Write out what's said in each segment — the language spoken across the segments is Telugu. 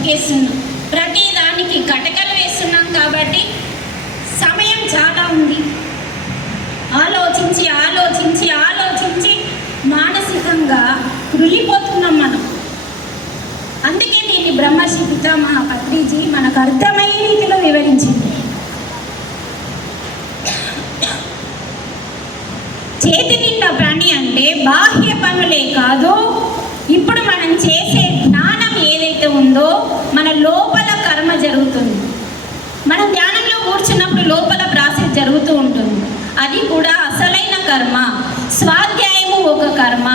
బతికేస్తున్నాం ప్రతి దానికి కటకలు వేస్తున్నాం కాబట్టి సమయం చాలా ఉంది. ఆలోచించి ఆలోచించి ఆలోచించి మానసికంగా కృలిపోతున్నాం మనం. అందుకే దీన్ని బ్రహ్మశ్రీ పితామహ పత్రిజీ మనకు అర్థమయ్యే రీతిలో వివరించింది. చేతి నిండా పని అంటే బాహ్య పనులే కాదు. ఇప్పుడు మనం చేసే ఉందో మన లోపల కర్మ జరుగుతుంది. మనం ధ్యానంలో కూర్చున్నప్పుడు లోపల ప్రాసెస్ జరుగుతూ ఉంటుంది. అది కూడా అసలైన కర్మ. స్వాధ్యాయము ఒక కర్మ.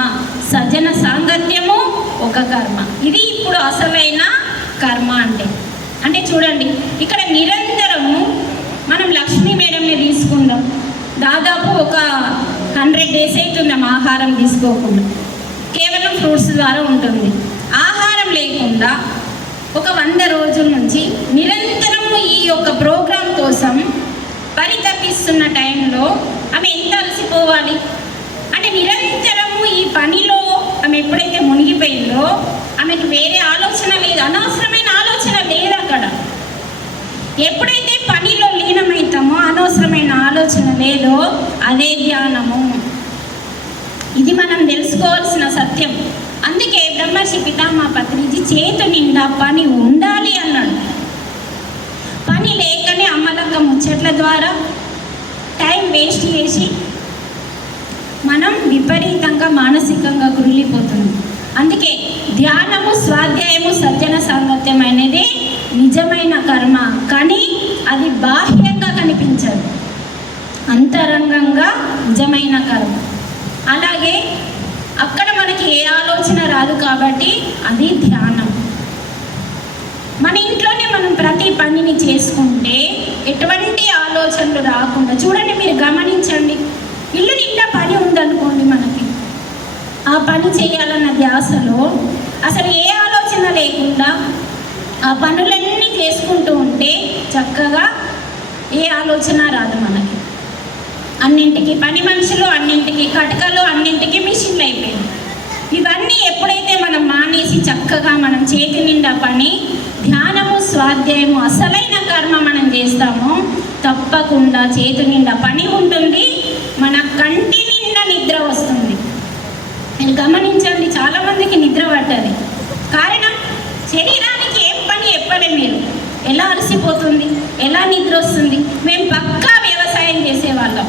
సజ్జన సాంగత్యము ఒక కర్మ. ఇది ఇప్పుడు అసలైన కర్మ అంటే. అంటే చూడండి ఇక్కడ నిరంతరము మనం లక్ష్మీ మేడంని తీసుకుందాం. దాదాపు ఒక హండ్రెడ్ డేస్ అవుతుంది ఆహారం తీసుకోకుండా. కేవలం ఫ్రూట్స్ ద్వారా ఉంటుంది. ఆహారం లేకుండా ఒక వంద రోజుల నుంచి నిరంతరము ఈ యొక్క ప్రోగ్రాం కోసం పరితపిస్తున్న టైంలో ఆమె ఎంత అలసిపోవాలి? అంటే నిరంతరము ఈ పనిలో ఆమె ఎప్పుడైతే మునిగిపోయిందో ఆమెకు వేరే ఆలోచన లేదు అనవసరమైన ఆలోచన లేదు అక్కడ. ఎప్పుడైతే పనిలో లీనమవుతామో అనవసరమైన ఆలోచన లేదో అదే ధ్యానము. ఇది మనం తెలుసుకోవాల్సిన సత్యం. అందుకే బ్రహ్మర్షి పితామా పత్రిజీ చేతు నిండా పని ఉండాలి అన్నాడు. పని లేకనే అమ్మలక్క ముచ్చట్ల ద్వారా టైం వేస్ట్ చేసి మనం విపరీతంగా మానసికంగా కృలిపోతుంది అందుకే ధ్యానము స్వాధ్యాయము సజ్జన సాంగత్యం అనేది నిజమైన కర్మ. కానీ అది బాహ్యంగా కనిపించదు. అంతరంగంగా నిజమైన కర్మ. అలాగే అక్కడ మనకి ఏ ఆలోచన రాదు కాబట్టి అది ధ్యానం. మన ఇంట్లోనే మనం ప్రతి పనిని చేసుకుంటే ఎటువంటి ఆలోచనలు రాకుండా చూడండి మీరు గమనించండి ఇల్లు నిండా పని ఉందనుకోండి మనకి. ఆ పని చేయాలన్న ధ్యాసలో అసలు ఏ ఆలోచన లేకుండా ఆ పనులన్నీ చేసుకుంటూ ఉంటే చక్కగా ఏ ఆలోచన రాదు మనకు. అన్నింటికి పని మనుషులు అన్నింటికి కటకలు అన్నింటికి మిషన్లు అయిపోయింది. ఇవన్నీ ఎప్పుడైతే మనం మానేసి చక్కగా మనం చేతి నిండా పని ధ్యానము స్వాధ్యాయము అసలైన కర్మ మనం చేస్తామో తప్పకుండా చేతి నిండా పని ఉంటుంది. మన కంటి నిండా నిద్ర వస్తుంది. మీరు గమనించండి చాలామందికి నిద్ర పట్టది. కారణం శరీరానికి ఏం పని చెప్పలే మీరు. ఎలా అలసిపోతుంది? ఎలా నిద్ర వస్తుంది? మేము పక్కా వ్యవసాయం చేసేవాళ్ళం.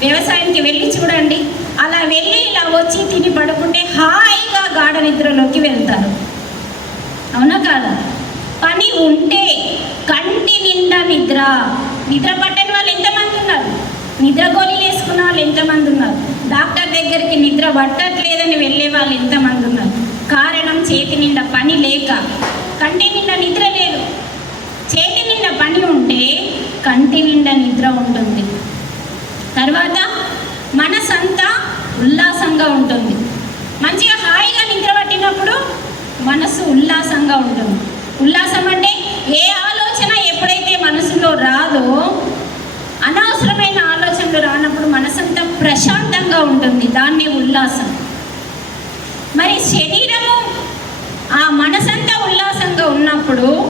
వ్యవసాయానికి వెళ్ళి చూడండి. అలా వెళ్ళి ఇలా వచ్చి తిని పడుకుంటే హాయిగా గాఢ నిద్రలోకి వెళ్తారు. అవునా కాదా? పని ఉంటే కంటి నిండా నిద్ర. నిద్ర పట్టని వాళ్ళు ఎంతమంది ఉన్నారు? నిద్ర గోళీలు వేసుకున్న వాళ్ళు ఎంతమంది ఉన్నారు? డాక్టర్ దగ్గరికి నిద్ర పట్టట్లేదని వెళ్ళే వాళ్ళు ఎంతమంది ఉన్నారు? కారణం చేతి నిండా పని లేక. కంటి నిండా నిద్ర లేదు. చేతి నిండా పని ఉంటే కంటి నిండా నిద్ర ఉంటుంది. తర్వాత మనసంతా ఉల్లాసంగా ఉంటుంది. మంచిగా హాయిగా నిద్ర పట్టినప్పుడు మనసు ఉల్లాసంగా ఉంటుంది. ఉల్లాసం అంటే ఏ ఆలోచన ఎప్పుడైతే మనసులో రాదో అనవసరమైన ఆలోచనలు రానప్పుడు మనసంతా ప్రశాంతంగా ఉంటుంది. దాన్నే ఉల్లాసం. మరి శరీరము ఆ మనసంతా ఉల్లాసంగా ఉన్నప్పుడు